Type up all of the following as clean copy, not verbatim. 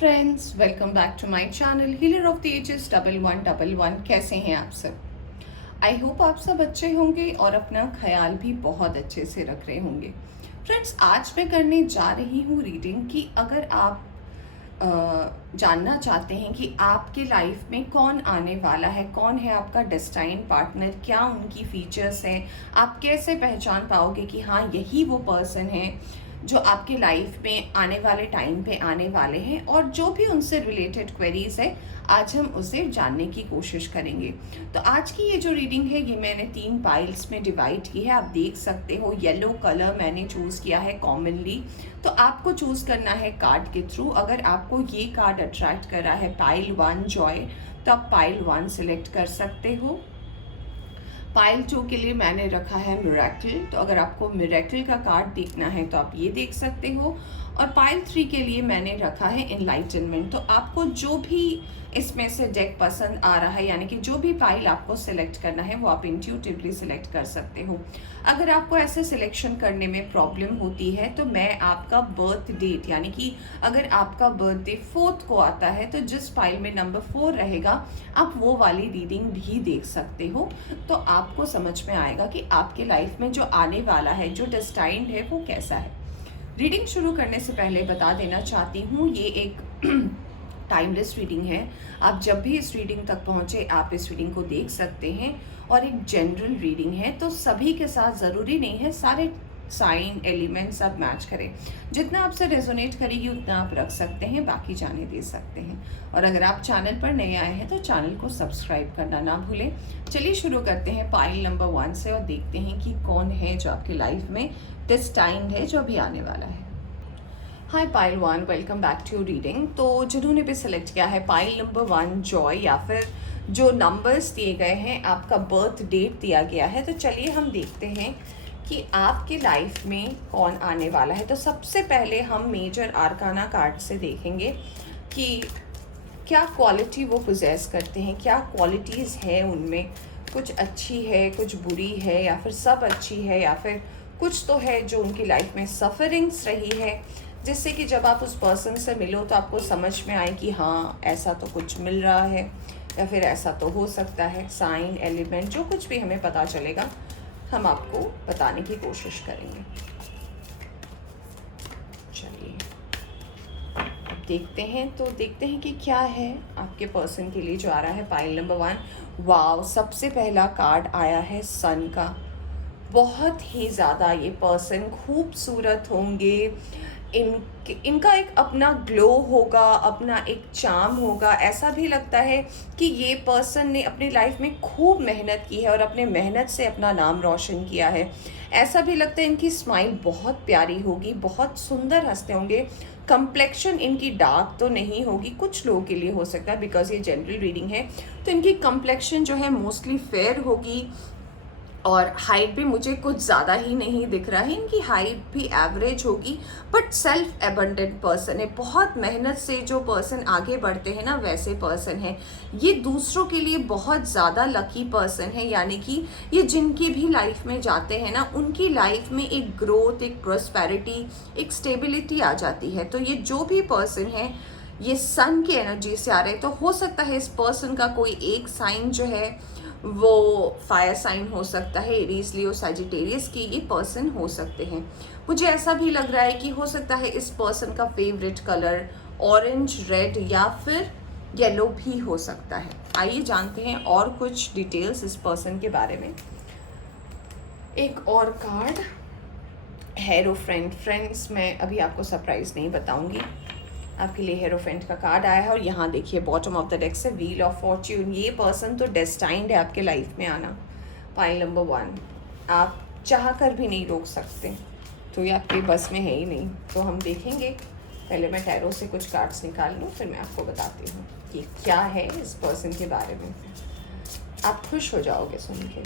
Friends, welcome back to my channel healer of the ages 1111। कैसे हैं आप सब? आई होप आप सब अच्छे होंगे और अपना ख्याल भी बहुत अच्छे से रख रहे होंगे। फ्रेंड्स, आज मैं करने जा रही हूँ रीडिंग कि अगर आप जानना चाहते हैं कि आपके लाइफ में कौन आने वाला है, कौन है आपका डेस्टाइन पार्टनर, क्या उनकी फीचर्स हैं, आप कैसे पहचान पाओगे कि हाँ यही वो पर्सन है जो आपके लाइफ में आने वाले टाइम पे आने वाले हैं, और जो भी उनसे रिलेटेड क्वेरीज है आज हम उसे जानने की कोशिश करेंगे। तो आज की ये जो रीडिंग है ये मैंने 3 पाइल्स में डिवाइड की है। आप देख सकते हो येलो कलर मैंने चूज़ किया है कॉमनली, तो आपको चूज़ करना है कार्ड के थ्रू। अगर आपको ये कार्ड अट्रैक्ट कर रहा है पाइल 1 जॉय, तो आप पाइल 1 सिलेक्ट कर सकते हो। पाइल 2 के लिए मैंने रखा है मिरेकल, तो अगर आपको मिरेकल का कार्ड देखना है तो आप ये देख सकते हो। और पाइल 3 के लिए मैंने रखा है एनलाइटनमेंट। तो आपको जो भी इसमें से डेक पसंद आ रहा है, यानी कि जो भी पाइल आपको सिलेक्ट करना है वो आप इंट्यूटिवली सिलेक्ट कर सकते हो। अगर आपको ऐसे सिलेक्शन करने में प्रॉब्लम होती है तो मैं आपका बर्थ डेट, यानी कि अगर आपका बर्थडे 4th को आता है तो जिस पाइल में नंबर 4 रहेगा आप वो वाली रीडिंग भी देख सकते हो। तो आपको समझ में आएगा कि आपके लाइफ में जो आने वाला है, जो डेस्टाइन्ड है, वो कैसा है। रीडिंग शुरू करने से पहले बता देना चाहती हूँ ये एक टाइमलेस रीडिंग है। आप जब भी इस रीडिंग तक पहुँचे आप इस रीडिंग को देख सकते हैं, और एक जनरल रीडिंग है तो सभी के साथ ज़रूरी नहीं है सारे साइन एलिमेंट सब मैच करें। जितना आपसे रेजोनेट करेगी उतना आप रख सकते हैं, बाकी जाने दे सकते हैं। और अगर आप चैनल पर नए आए हैं तो चैनल को सब्सक्राइब करना ना भूलें। चलिए शुरू करते हैं पाइल नंबर 1 से और देखते हैं कि कौन है जो आपकी लाइफ में डेस्टाइन्ड है, जो अभी आने वाला है। Hi pile 1, welcome back to reading. तो जिन्होंने भी सिलेक्ट किया है पाइल नंबर 1 जॉय, या फिर जो नंबर्स दिए गए हैं, आपका बर्थ डेट दिया गया है, तो चलिए हम देखते हैं कि आपके लाइफ में कौन आने वाला है। तो सबसे पहले हम मेजर आर्काना कार्ड से देखेंगे कि क्या क्वालिटी वो पोजेस करते हैं, क्या क्वालिटीज़ है उनमें, कुछ अच्छी है, कुछ बुरी है, या फिर सब अच्छी है, या फिर कुछ तो है जो उनकी लाइफ में सफरिंग्स रही है, जिससे कि जब आप उस पर्सन से मिलो तो आपको समझ में आए कि हाँ ऐसा तो कुछ मिल रहा है, या फिर ऐसा तो हो सकता है। साइन एलिमेंट जो कुछ भी हमें पता चलेगा हम आपको बताने की कोशिश करेंगे। चलिए अब देखते हैं, तो देखते हैं कि क्या है आपके पर्सन के लिए जो आ रहा है पाइल नंबर 1। वाव, सबसे पहला कार्ड आया है सन का। बहुत ही ज़्यादा ये पर्सन खूबसूरत होंगे, इनका एक अपना ग्लो होगा, अपना एक चार्म होगा। ऐसा भी लगता है कि ये पर्सन ने अपनी लाइफ में खूब मेहनत की है और अपने मेहनत से अपना नाम रोशन किया है। ऐसा भी लगता है इनकी स्माइल बहुत प्यारी होगी, बहुत सुंदर हंसते होंगे। कंप्लेक्शन इनकी डार्क तो नहीं होगी, कुछ लोगों के लिए हो सकता है बिकॉज ये जनरल रीडिंग है, तो इनकी कंप्लेक्शन जो है मोस्टली फेयर होगी। और हाइट भी मुझे कुछ ज़्यादा ही नहीं दिख रहा है, इनकी हाइट भी एवरेज होगी, बट सेल्फ एबंडेंट पर्सन है। बहुत मेहनत से जो पर्सन आगे बढ़ते हैं ना, वैसे पर्सन है ये। दूसरों के लिए बहुत ज़्यादा लकी पर्सन है, यानी कि ये जिनकी भी लाइफ में जाते हैं ना, उनकी लाइफ में एक ग्रोथ, एक प्रोस्पेरिटी, एक स्टेबिलिटी आ जाती है। तो ये जो भी पर्सन है ये सन की एनर्जी से आ रहे हैं। तो हो सकता है इस पर्सन का कोई एक साइन जो है वो फायर साइन हो सकता है, एरीज, लियो, सैजिटेरियस की ये पर्सन हो सकते हैं। मुझे ऐसा भी लग रहा है कि हो सकता है इस पर्सन का फेवरेट कलर ऑरेंज, रेड या फिर येलो भी हो सकता है। आइए जानते हैं और कुछ डिटेल्स इस पर्सन के बारे में। एक और कार्ड हेरोफ्रेंट। फ्रेंड्स, मैं अभी आपको सरप्राइज नहीं बताऊंगी, आपके लिए हेरोफेंट का कार्ड आया है। और यहाँ देखिए बॉटम ऑफ द डेक से व्हील ऑफ फॉर्च्यून। ये पर्सन तो डेस्टाइन्ड है आपके लाइफ में आना। पाइल नंबर 1, आप चाह कर भी नहीं रोक सकते, तो ये आपके बस में है ही नहीं। तो हम देखेंगे, पहले मैं टैरो से कुछ कार्ड्स निकाल लूँ फिर मैं आपको बताती हूँ कि क्या है इस पर्सन के बारे में। आप खुश हो जाओगे सुन के।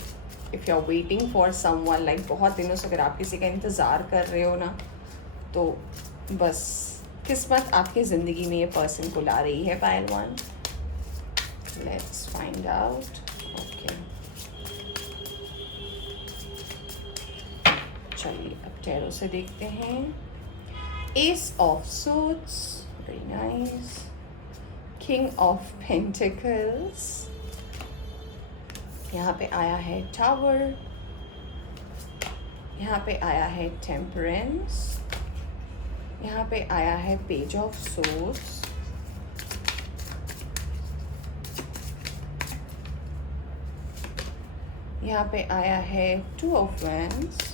If you are waiting for someone, like बहुत दिनों से अगर आप किसी का इंतज़ार कर रहे हो ना, तो बस किस्मत आपके ज़िंदगी में ये पर्सन को ला रही है। Pile 1, let's find out. Okay, चलिए अब टैरो से देखते हैं। S of swords, very nice. King of pentacles, यहाँ पे आया है टावर, यहाँ पे आया है टेम्परेंस, यहाँ पे आया है पेज ऑफ सोर्ड्स, यहाँ पे आया है टू ऑफ वैंड्स,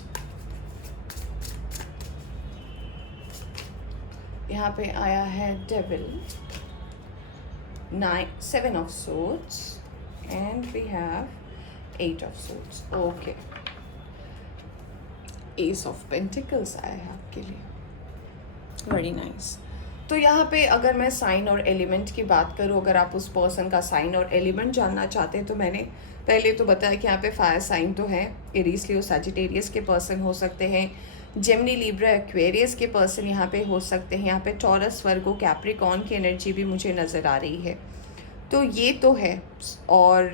यहाँ पे आया है devil, 7 of swords, and we have 8 of swords. Okay, ace of pentacles आया है आपके लिए, वेरी नाइस। तो यहाँ पे अगर मैं साइन और एलिमेंट की बात करूँ, अगर आप उस पर्सन का साइन और एलिमेंट जानना चाहते हैं तो मैंने पहले तो बताया कि यहाँ पे फायर साइन तो है, एरीज लियो सैजिटेरियस के पर्सन हो सकते हैं, जेमिनी लिब्रा एक्वेरियस के पर्सन यहाँ पे हो सकते हैं, यहाँ पे टॉरस वर्गो कैप्रिकॉर्न की एनर्जी भी मुझे नज़र आ रही है। तो ये तो है, और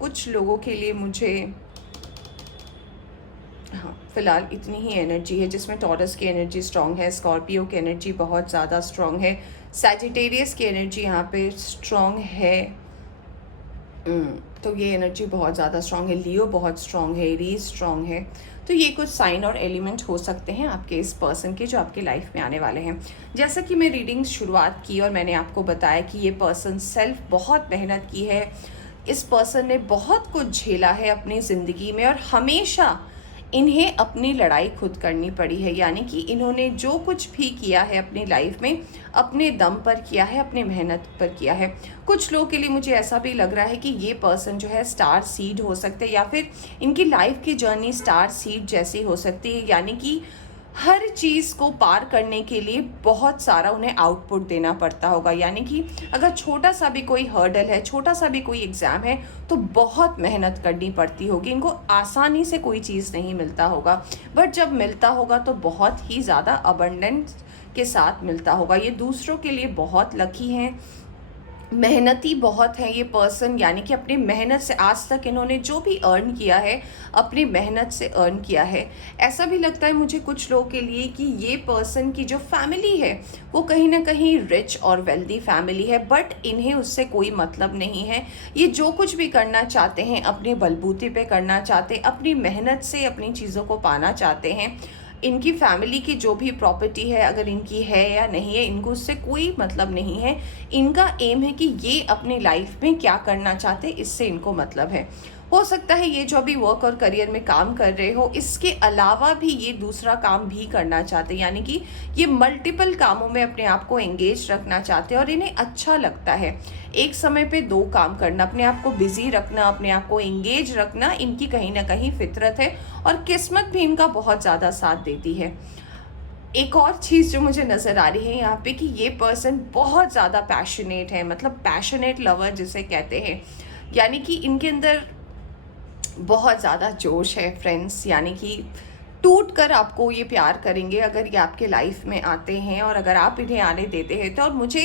कुछ लोगों के लिए मुझे हाँ फिलहाल इतनी ही एनर्जी है, जिसमें टॉरस की एनर्जी स्ट्रॉन्ग है, स्कॉर्पियो की एनर्जी बहुत ज़्यादा स्ट्रॉन्ग है, सैजिटेरियस की एनर्जी यहाँ पे स्ट्रॉन्ग है। तो ये एनर्जी बहुत ज़्यादा स्ट्रॉन्ग है, लियो बहुत स्ट्रॉन्ग है, एरीज स्ट्रॉन्ग है। तो ये कुछ साइन और एलिमेंट हो सकते हैं आपके इस पर्सन के जो आपके लाइफ में आने वाले हैं। जैसा कि मैं रीडिंग शुरुआत की और मैंने आपको बताया कि ये पर्सन सेल्फ बहुत मेहनत की है, इस पर्सन ने बहुत कुछ झेला है अपनी ज़िंदगी में और हमेशा इन्हें अपनी लड़ाई खुद करनी पड़ी है, यानी कि इन्होंने जो कुछ भी किया है अपनी लाइफ में अपने दम पर किया है, अपने मेहनत पर किया है। कुछ लोगों के लिए मुझे ऐसा भी लग रहा है कि ये पर्सन जो है स्टार सीड हो सकते हैं, या फिर इनकी लाइफ की जर्नी स्टार सीड जैसी हो सकती है, यानी कि हर चीज़ को पार करने के लिए बहुत सारा उन्हें आउटपुट देना पड़ता होगा। यानी कि अगर छोटा सा भी कोई हर्डल है, छोटा सा भी कोई एग्ज़ाम है, तो बहुत मेहनत करनी पड़ती होगी। इनको आसानी से कोई चीज़ नहीं मिलता होगा, बट जब मिलता होगा तो बहुत ही ज़्यादा अबंडेंस के साथ मिलता होगा। ये दूसरों के लिए बहुत लकी हैं, मेहनती बहुत है ये पर्सन, यानी कि अपनी मेहनत से आज तक इन्होंने जो भी अर्न किया है अपनी मेहनत से अर्न किया है। ऐसा भी लगता है मुझे कुछ लोगों के लिए कि ये पर्सन की जो फैमिली है वो कहीं ना कहीं रिच और वेल्दी फैमिली है, बट इन्हें उससे कोई मतलब नहीं है। ये जो कुछ भी करना चाहते हैं अपने बलबूते पे करना चाहते हैं, अपनी मेहनत से अपनी चीज़ों को पाना चाहते हैं। इनकी फैमिली की जो भी प्रॉपर्टी है, अगर इनकी है या नहीं है, इनको उससे कोई मतलब नहीं है। इनका एम है कि ये अपनी लाइफ में क्या करना चाहते हैं, इससे इनको मतलब है। हो सकता है ये जो अभी वर्क और करियर में काम कर रहे हो, इसके अलावा भी ये दूसरा काम भी करना चाहते हैं, यानी कि ये मल्टीपल कामों में अपने आप को एंगेज रखना चाहते हैं और इन्हें अच्छा लगता है एक समय पे 2 काम करना, अपने आप को बिजी रखना, अपने आप को एंगेज रखना इनकी कहीं ना कहीं फितरत है और किस्मत भी इनका बहुत ज़्यादा साथ देती है। एक और चीज़ जो मुझे नज़र आ रही है यहाँ पे कि ये पर्सन बहुत ज़्यादा पैशनेट है, मतलब पैशनेट लवर जिसे कहते हैं, यानी कि इनके अंदर बहुत ज़्यादा जोश है फ्रेंड्स, यानी कि टूट कर आपको ये प्यार करेंगे अगर ये आपके लाइफ में आते हैं और अगर आप इन्हें आने देते हैं तो। और मुझे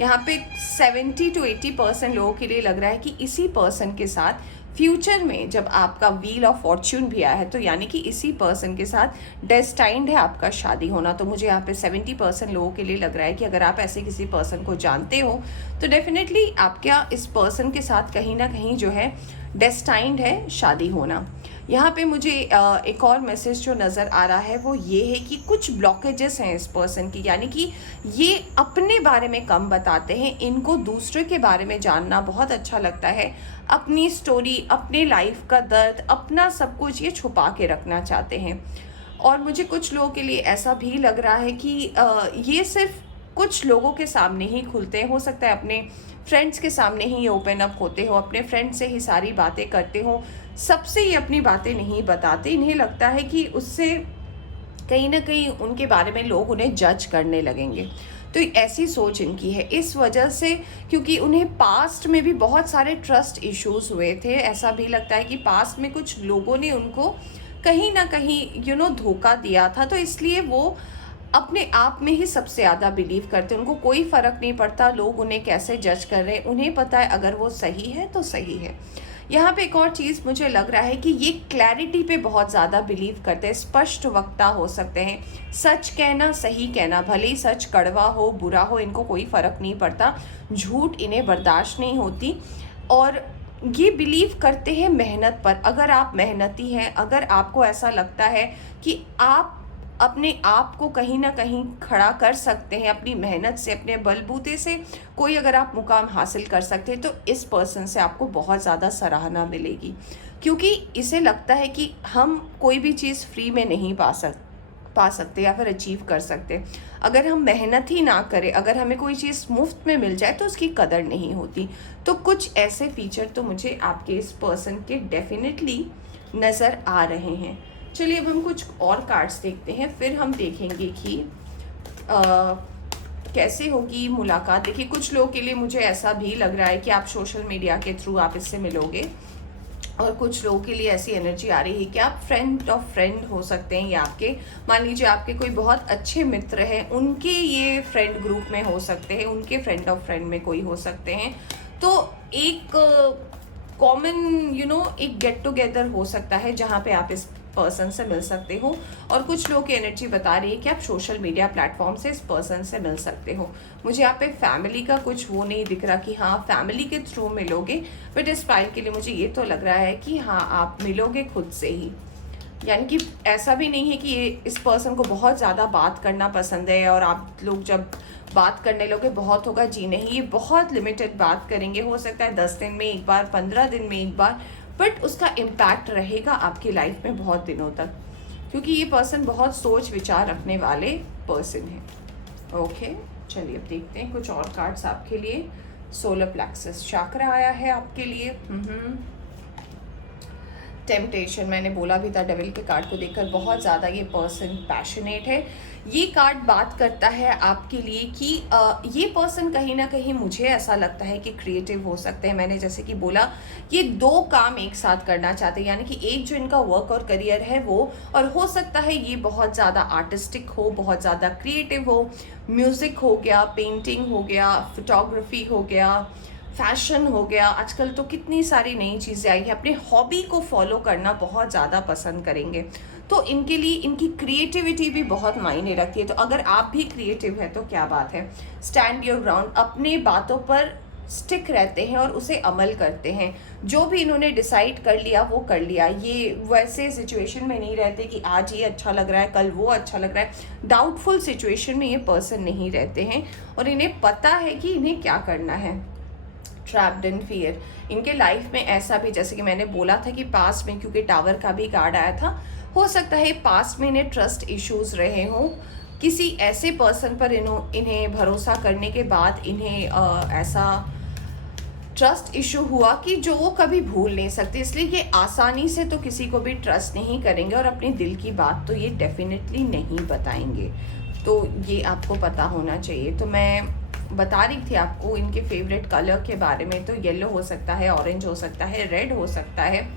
यहाँ पे 70 to 80% लोगों के लिए लग रहा है कि इसी पर्सन के साथ फ्यूचर में जब आपका व्हील ऑफ फॉर्च्यून भी आया है तो यानी कि इसी पर्सन के साथ डेस्टाइंड है आपका शादी होना। तो मुझे यहाँ पे 70% लोगों के लिए लग रहा है कि अगर आप ऐसे किसी पर्सन को जानते हो तो डेफिनेटली आपका इस पर्सन के साथ कहीं ना कहीं जो है डेस्टाइंड है शादी होना। यहाँ पे मुझे एक और मैसेज जो नज़र आ रहा है वो ये है कि कुछ ब्लॉकेजेस हैं इस पर्सन की, यानी कि ये अपने बारे में कम बताते हैं, इनको दूसरे के बारे में जानना बहुत अच्छा लगता है। अपनी स्टोरी, अपने लाइफ का दर्द, अपना सब कुछ ये छुपा के रखना चाहते हैं। और मुझे कुछ लोगों के लिए ऐसा भी लग रहा है कि ये सिर्फ कुछ लोगों के सामने ही खुलते हैं, हो सकता है अपने फ्रेंड्स के सामने ही ये ओपन अप होते हो, अपने फ्रेंड से ही सारी बातें करते हो, सबसे ये अपनी बातें नहीं बताते। इन्हें लगता है कि उससे कहीं ना कहीं उनके बारे में लोग उन्हें जज करने लगेंगे, तो ऐसी सोच इनकी है। इस वजह से क्योंकि उन्हें पास्ट में भी बहुत सारे ट्रस्ट इश्यूज हुए थे, ऐसा भी लगता है कि पास्ट में कुछ लोगों ने उनको कहीं ना कहीं धोखा दिया था, तो इसलिए वो अपने आप में ही सबसे ज़्यादा बिलीव करते हैं। उनको कोई फ़र्क नहीं पड़ता लोग उन्हें कैसे जज कर रहे हैं, उन्हें पता है अगर वो सही है तो सही है। यहाँ पे एक और चीज़ मुझे लग रहा है कि ये क्लैरिटी पे बहुत ज़्यादा बिलीव करते हैं, स्पष्ट वक्ता हो सकते हैं, सच कहना, सही कहना, भले ही सच कड़वा हो, बुरा हो, इनको कोई फ़र्क नहीं पड़ता, झूठ इन्हें बर्दाश्त नहीं होती। और ये बिलीव करते हैं मेहनत पर। अगर आप मेहनती हैं, अगर आपको ऐसा लगता है कि आप अपने आप को कहीं ना कहीं खड़ा कर सकते हैं अपनी मेहनत से, अपने बलबूते से, कोई अगर आप मुकाम हासिल कर सकते हैं, तो इस पर्सन से आपको बहुत ज़्यादा सराहना मिलेगी, क्योंकि इसे लगता है कि हम कोई भी चीज़ फ्री में नहीं पा सकते या फिर अचीव कर सकते। अगर हम मेहनत ही ना करें, अगर हमें कोई चीज़ मुफ्त में मिल जाए तो उसकी कदर नहीं होती। तो कुछ ऐसे फीचर तो मुझे आपके इस पर्सन के डेफिनेटली नज़र आ रहे हैं। चलिए अब हम कुछ और कार्ड्स देखते हैं, फिर हम देखेंगे कि कैसे होगी मुलाकात। देखिए कुछ लोगों के लिए मुझे ऐसा भी लग रहा है कि आप सोशल मीडिया के थ्रू आप इससे मिलोगे, और कुछ लोगों के लिए ऐसी एनर्जी आ रही है कि आप फ्रेंड ऑफ फ्रेंड हो सकते हैं, या आपके मान लीजिए आपके कोई बहुत अच्छे मित्र हैं, उनके ये फ्रेंड ग्रुप में हो सकते हैं, उनके फ्रेंड ऑफ फ्रेंड में कोई हो सकते हैं। तो एक कॉमन एक गेट टुगेदर हो सकता है जहाँ पे आप इस पर्सन से मिल सकते हो। और कुछ लोग की एनर्जी बता रही है कि आप सोशल मीडिया प्लेटफॉर्म से इस पर्सन से मिल सकते हो। मुझे यहाँ पे फैमिली का कुछ वो नहीं दिख रहा कि हाँ फैमिली के थ्रू मिलोगे, बट इस फाइल के लिए मुझे ये तो लग रहा है कि हाँ आप मिलोगे खुद से ही। यानी कि ऐसा भी नहीं है कि इस पर्सन को बहुत ज़्यादा बात करना पसंद है और आप लोग जब बात करने लोगे बहुत होगा, जी नहीं, ये बहुत लिमिटेड बात करेंगे। हो सकता है 10 दिन में एक बार, 15 दिन में एक बार, बट उसका इम्पैक्ट रहेगा आपकी लाइफ में बहुत दिनों तक, क्योंकि ये पर्सन बहुत सोच विचार रखने वाले पर्सन है। ओके चलिए अब देखते हैं कुछ और कार्ड्स आपके लिए। सोलर प्लेक्सस चक्र आया है आपके लिए। टेम्पटेशन, मैंने बोला भी था डेविल के कार्ड को देखकर बहुत ज़्यादा ये पर्सन पैशनेट है। ये कार्ड बात करता है आपके लिए कि ये पर्सन कहीं ना कहीं मुझे ऐसा लगता है कि क्रिएटिव हो सकते हैं। मैंने जैसे कि बोला ये दो काम एक साथ करना चाहते हैं, यानी कि एक जो इनका वर्क और करियर है वो, और हो सकता है ये बहुत ज़्यादा आर्टिस्टिक हो, बहुत ज़्यादा क्रिएटिव हो, म्यूज़िक हो गया, पेंटिंग हो गया, फोटोग्राफी हो गया, फैशन हो गया। आजकल तो कितनी सारी नई चीज़ें आई हैं, अपने हॉबी को फॉलो करना बहुत ज़्यादा पसंद करेंगे। तो इनके लिए इनकी क्रिएटिविटी भी बहुत मायने रखती है। तो अगर आप भी क्रिएटिव है तो क्या बात है। स्टैंड योर ग्राउंड, अपने बातों पर स्टिक रहते हैं और उसे अमल करते हैं। जो भी इन्होंने डिसाइड कर लिया वो कर लिया। ये वैसे सिचुएशन में नहीं रहते कि आज ये अच्छा लग रहा है कल वो अच्छा लग रहा है। डाउटफुल सिचुएशन में ये पर्सन नहीं रहते हैं और इन्हें पता है कि इन्हें क्या करना है। ट्रैप्ड इन फियर, इनके लाइफ में ऐसा भी, जैसे कि मैंने बोला था कि पास्ट में, क्योंकि टावर का भी कार्ड आया था, हो सकता है पास्ट में इन्हें ट्रस्ट इश्यूज रहे हों। किसी ऐसे पर्सन पर इन्हें भरोसा करने के बाद इन्हें ऐसा ट्रस्ट इशू हुआ कि जो वो कभी भूल नहीं सकते, इसलिए ये आसानी से तो किसी को भी ट्रस्ट नहीं करेंगे और अपने दिल की बात तो ये डेफिनेटली नहीं बताएंगे। तो ये आपको पता होना चाहिए। तो मैं बता रही थी आपको इनके फेवरेट कलर के बारे में, तो येलो हो सकता है, ऑरेंज हो सकता है, रेड हो सकता है।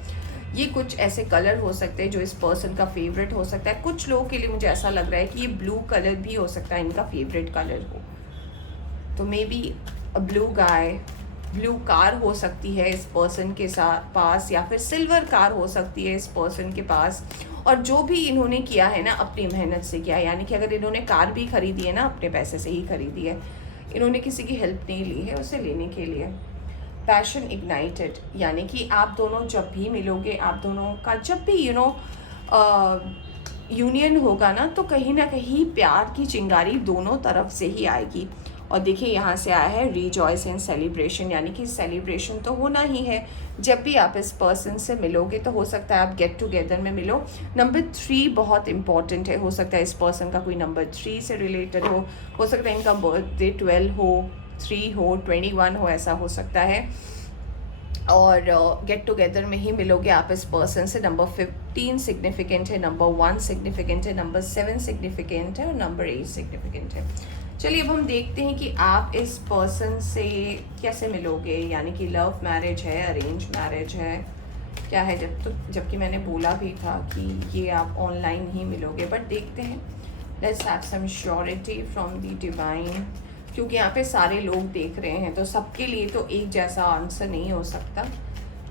ये कुछ ऐसे कलर हो सकते हैं जो इस पर्सन का फेवरेट हो सकता है। कुछ लोगों के लिए मुझे ऐसा लग रहा है कि ये ब्लू कलर भी हो सकता है इनका फेवरेट कलर हो। तो may be blue guy, blue car हो सकती है इस पर्सन के साथ पास, या फिर सिल्वर कार हो सकती है इस पर्सन के पास। और जो भी इन्होंने किया है ना अपनी मेहनत से किया है, यानी कि अगर इन्होंने कार भी खरीदी है ना अपने पैसे से ही खरीदी है, इन्होंने किसी की हेल्प नहीं ली है उसे लेने के लिए। पैशन इग्नाइटेड, यानी कि आप दोनों जब भी मिलोगे, आप दोनों का जब भी यूनियन होगा ना, तो कहीं ना कहीं प्यार की चिंगारी दोनों तरफ से ही आएगी। और देखिए यहाँ से आया है रिजॉइस इन सेलिब्रेशन, यानी कि सेलिब्रेशन तो होना ही है जब भी आप इस पर्सन से मिलोगे। तो हो सकता है आप गेट टुगेदर में मिलो। नंबर 3 बहुत इंपॉर्टेंट है। हो सकता है इस पर्सन का कोई नंबर 3 से रिलेटेड हो सकता है इनका बर्थडे 12 हो, 3 हो, 21 हो, ऐसा हो सकता है। और गेट टुगेदर में ही मिलोगे आप इस पर्सन से। नंबर 15 सिग्निफिकेंट है, नंबर 1 सिग्निफिकेंट है, नंबर 7 सिग्निफिकेंट है और नंबर 8 सिग्निफिकेंट है। चलिए अब हम देखते हैं कि आप इस पर्सन से कैसे मिलोगे, यानी कि लव मैरिज है, अरेंज मैरिज है, क्या है। जबकि मैंने बोला भी था कि ये आप ऑनलाइन ही मिलोगे, बट देखते हैं। Let's have some surety from the divine, क्योंकि यहाँ पे सारे लोग देख रहे हैं तो सबके लिए तो एक जैसा आंसर नहीं हो सकता।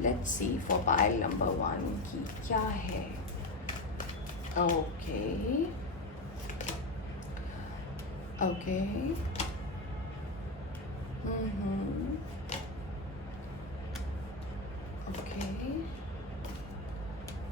Let's see for pile number 1 की क्या है। Okay okay okay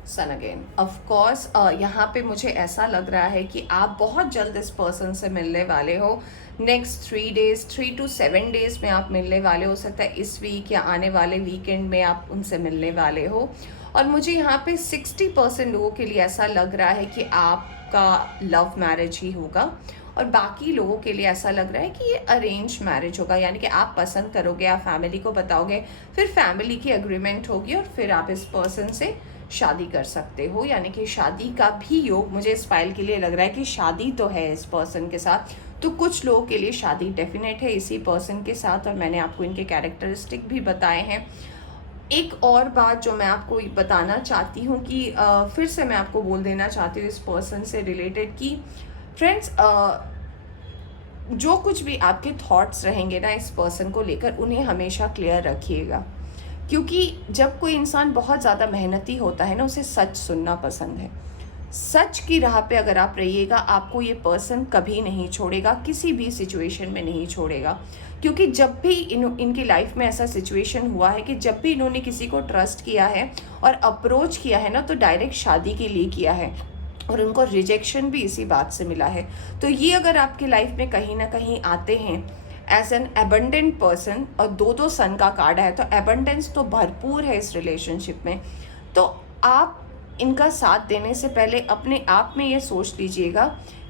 sun again of course यहाँ पे मुझे ऐसा लग रहा है कि आप बहुत जल्द इस पर्सन से मिलने वाले हो। नेक्स्ट 3 डेज 3 to 7 डेज में आप मिलने वाले हो सकता है इस वीक या आने वाले वीकेंड में आप उनसे मिलने वाले हो। और मुझे यहाँ पे 60% लोगों के लिए ऐसा लग रहा है कि आपका लव मैरिज ही होगा और बाकी लोगों के लिए ऐसा लग रहा है कि ये अरेंज मैरिज होगा, यानी कि आप पसंद करोगे, आप फैमिली को बताओगे, फिर फैमिली की एग्रीमेंट होगी और फिर आप इस पर्सन से शादी कर सकते हो। यानी कि शादी का भी योग मुझे इस फाइल के लिए लग रहा है कि शादी तो है इस पर्सन के साथ, तो कुछ लोगों के लिए शादी डेफिनेट है इसी पर्सन के साथ। और मैंने आपको इनके कैरेक्टरिस्टिक भी बताए हैं। एक और बात जो मैं आपको बताना चाहती हूँ कि फिर से मैं आपको बोल देना चाहती हूँ इस पर्सन से रिलेटेड कि फ्रेंड्स जो कुछ भी आपके थॉट्स रहेंगे ना इस पर्सन को लेकर, उन्हें हमेशा क्लियर रखिएगा, क्योंकि जब कोई इंसान बहुत ज़्यादा मेहनती होता है ना, उसे सच सुनना पसंद है। सच की राह पे अगर आप रहिएगा, आपको ये पर्सन कभी नहीं छोड़ेगा, किसी भी सिचुएशन में नहीं छोड़ेगा। क्योंकि जब भी इनकी लाइफ में ऐसा सिचुएशन हुआ है कि जब भी इन्होंने किसी को ट्रस्ट किया है और अप्रोच किया है ना, तो डायरेक्ट शादी के लिए किया है और उनको रिजेक्शन भी इसी बात से मिला है। तो ये अगर आपकी लाइफ में कहीं ना कहीं आते हैं एज एन एबंडेंट पर्सन, और दो सन का कार्ड है, तो एबंडेंस तो भरपूर है इस रिलेशनशिप में। तो आप इनका साथ देने से पहले अपने आप में ये सोच लीजिएगा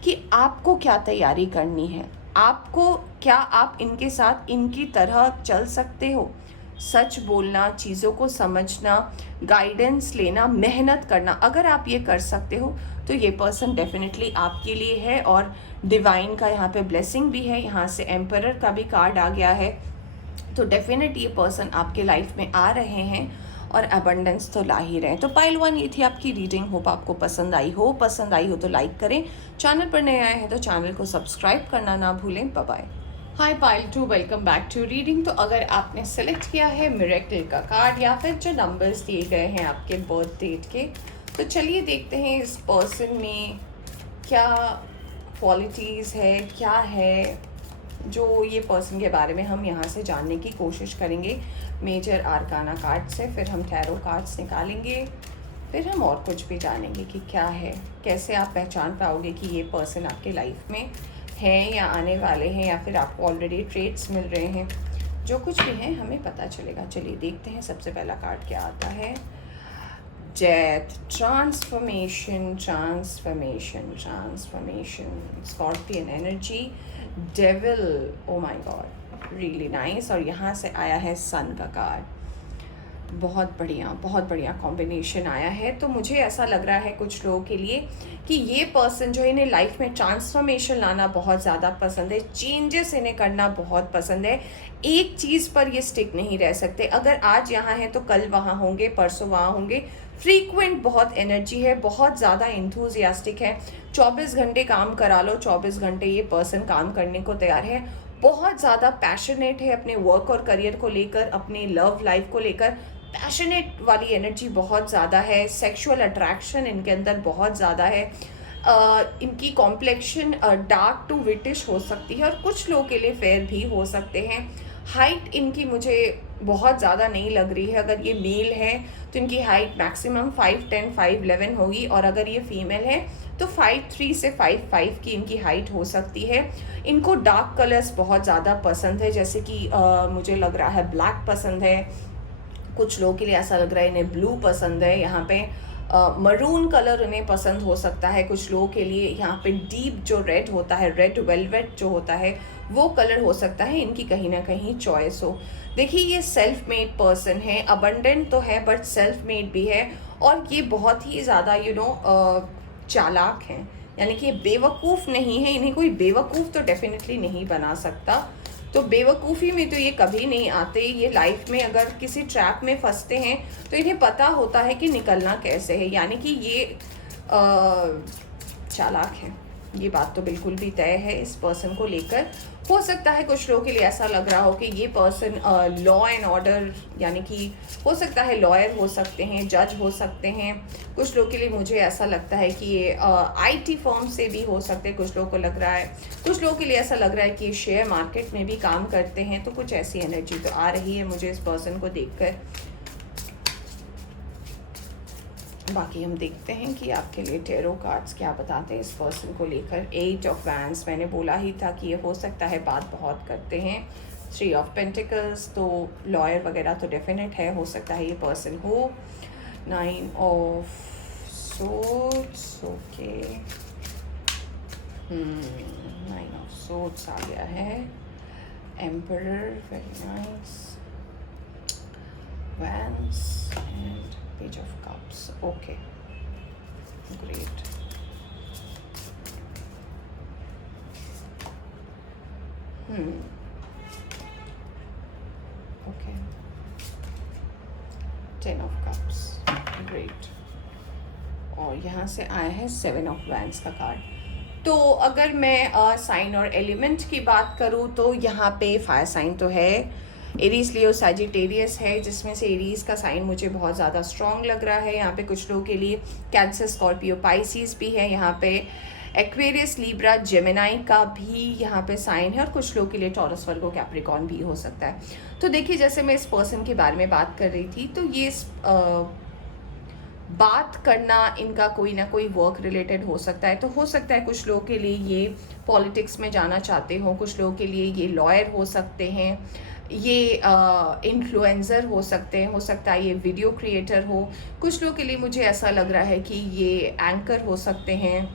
कि आपको क्या तैयारी करनी है, आपको क्या आप इनके साथ इनकी तरह चल सकते हो। सच बोलना, चीज़ों को समझना, गाइडेंस लेना, मेहनत करना, अगर आप ये कर सकते हो तो ये पर्सन डेफिनेटली आपके लिए है। और डिवाइन का यहाँ पे ब्लेसिंग भी है, यहाँ से एम्परर का भी कार्ड आ गया है। तो डेफिनेट ये पर्सन आपके लाइफ में आ रहे हैं और अबंडेंस तो ला ही रहे हैं। तो पाइल 1 ये थी आपकी रीडिंग। होप आपको पसंद आई हो तो लाइक करें, चैनल पर नए आए हैं तो चैनल को सब्सक्राइब करना ना भूलें। Bye bye. Hi pile 2, welcome back to reading. तो अगर आपने सेलेक्ट किया है मिरेकल का कार्ड या फिर जो नंबर्स दिए गए हैं आपके बर्थ डेट के, तो चलिए देखते हैं इस पर्सन में क्या क्वालिटीज़ है, क्या है जो ये पर्सन के बारे में हम यहाँ से जानने की कोशिश करेंगे मेजर आर्काना कार्ड से। फिर हम टैरो कार्ड्स निकालेंगे, फिर हम और कुछ भी जानेंगे कि क्या है, कैसे आप पहचान पाओगे कि ये पर्सन आपके लाइफ में है या आने वाले हैं, या फिर आपको ऑलरेडी ट्रेड्स मिल रहे हैं। जो कुछ भी है हमें पता चलेगा। चलिए देखते हैं सबसे पहला कार्ड क्या आता है। Death, transformation, transformation, transformation, scorpion energy, devil, oh my God, really nice. और यहाँ से आया है सन का कार्ड। बहुत बढ़िया कॉम्बिनेशन आया है। तो मुझे ऐसा लग रहा है कुछ लोगों के लिए कि ये पर्सन जो है, इन्हें लाइफ में ट्रांसफॉर्मेशन लाना बहुत ज़्यादा पसंद है, चेंजेस इन्हें करना बहुत पसंद है। एक चीज़ पर ये स्टिक नहीं रह सकते। अगर आज यहाँ हैं तो कल वहाँ होंगे, परसों वहाँ होंगे। फ्रीक्वेंट बहुत एनर्जी है, बहुत ज़्यादा इंथुजियास्टिक है। 24 घंटे काम करा लो, 24 घंटे ये पर्सन काम करने को तैयार है। बहुत ज़्यादा पैशनेट है अपने वर्क और करियर को लेकर, अपनी लव लाइफ को लेकर। पैशनेट वाली एनर्जी बहुत ज़्यादा है। सेक्सुअल अट्रैक्शन इनके अंदर बहुत ज़्यादा है। इनकी कॉम्प्लेक्शन डार्क टू विटिश हो सकती है और कुछ लोगों के लिए फेयर भी हो सकते हैं। हाइट इनकी मुझे बहुत ज़्यादा नहीं लग रही है। अगर ये मेल है तो इनकी हाइट मैक्सिमम 5'10", 5'11" होगी, और अगर ये फीमेल है तो 5'3" से 5'5" की इनकी हाइट हो सकती है। इनको डार्क कलर्स बहुत ज़्यादा पसंद है, जैसे कि मुझे लग रहा है ब्लैक पसंद है। कुछ लोगों के लिए ऐसा लग रहा है इन्हें ब्लू पसंद है। यहाँ पे मरून कलर उन्हें पसंद हो सकता है। कुछ लोगों के लिए यहाँ पे डीप जो रेड होता है, रेड वेलवेट जो होता है, वो कलर हो सकता है इनकी कहीं ना कहीं चॉइस हो। देखिए ये सेल्फ मेड पर्सन है, अबंडेंट तो है बट सेल्फ मेड भी है, और ये बहुत ही ज़्यादा चालाक हैं। यानी कि ये बेवकूफ़ नहीं है। इन्हें कोई बेवकूफ़ तो डेफिनेटली नहीं बना सकता। तो बेवकूफ़ी में तो ये कभी नहीं आते। ये लाइफ में अगर किसी ट्रैप में फंसते हैं तो इन्हें पता होता है कि निकलना कैसे है। यानी कि ये चालाक है, ये बात तो बिल्कुल भी तय है इस पर्सन को लेकर। हो सकता है कुछ लोगों के लिए ऐसा लग रहा हो कि ये पर्सन लॉ एंड ऑर्डर, यानी कि हो सकता है लॉयर हो सकते हैं, जज हो सकते हैं। कुछ लोगों के लिए मुझे ऐसा लगता है कि ये आईटी फर्म से भी हो सकते हैं, कुछ लोगों को लग रहा है। कुछ लोगों के लिए ऐसा लग रहा है कि शेयर मार्केट में भी काम करते हैं। तो कुछ ऐसी एनर्जी तो आ रही है मुझे इस पर्सन को देखकर। बाकी हम देखते हैं कि आपके लिए टेरो कार्ड्स क्या बताते हैं इस पर्सन को लेकर। 8 ऑफ वैंड्स, मैंने बोला ही था कि ये हो सकता है बात बहुत करते हैं। 3 ऑफ पेंटिकल्स, तो लॉयर वगैरह तो डेफिनेट है, हो सकता है ये पर्सन हो। 9 of swords, okay, 9 of swords आ गया है। Emperor, very nice. Wands and Page of Cups. Okay, great. Okay. 10 of Cups. Great. और यहाँ से आया है 7 of Wands का कार्ड। तो अगर मैं साइन और एलिमेंट की बात करूँ तो यहाँ पे फायर साइन तो है, एरीज, लियो, सैजिटेरियस है, जिसमें से एरीज का साइन मुझे बहुत ज़्यादा स्ट्रॉन्ग लग रहा है। यहाँ पे कुछ लोगों के लिए कैंसर, स्कॉर्पियो, पाइसिस भी है। यहाँ पे एक्वेरियस, लीब्रा, जेमिनाई का भी यहाँ पे साइन है। और कुछ लोगों के लिए टॉरस, वर्गो, कैप्रिकॉर्न भी हो सकता है। तो देखिए, जैसे मैं इस पर्सन के बारे में बात कर रही थी, तो ये बात करना इनका कोई ना कोई वर्क रिलेटेड हो सकता है। तो हो सकता है कुछ लोगों के लिए ये पॉलिटिक्स में जाना चाहते हो, कुछ लोगों के लिए ये लॉयर हो सकते हैं, ये इन्फ्लुएंसर हो सकते हैं, हो सकता है ये वीडियो क्रिएटर हो। कुछ लोगों के लिए मुझे ऐसा लग रहा है कि ये एंकर हो सकते हैं,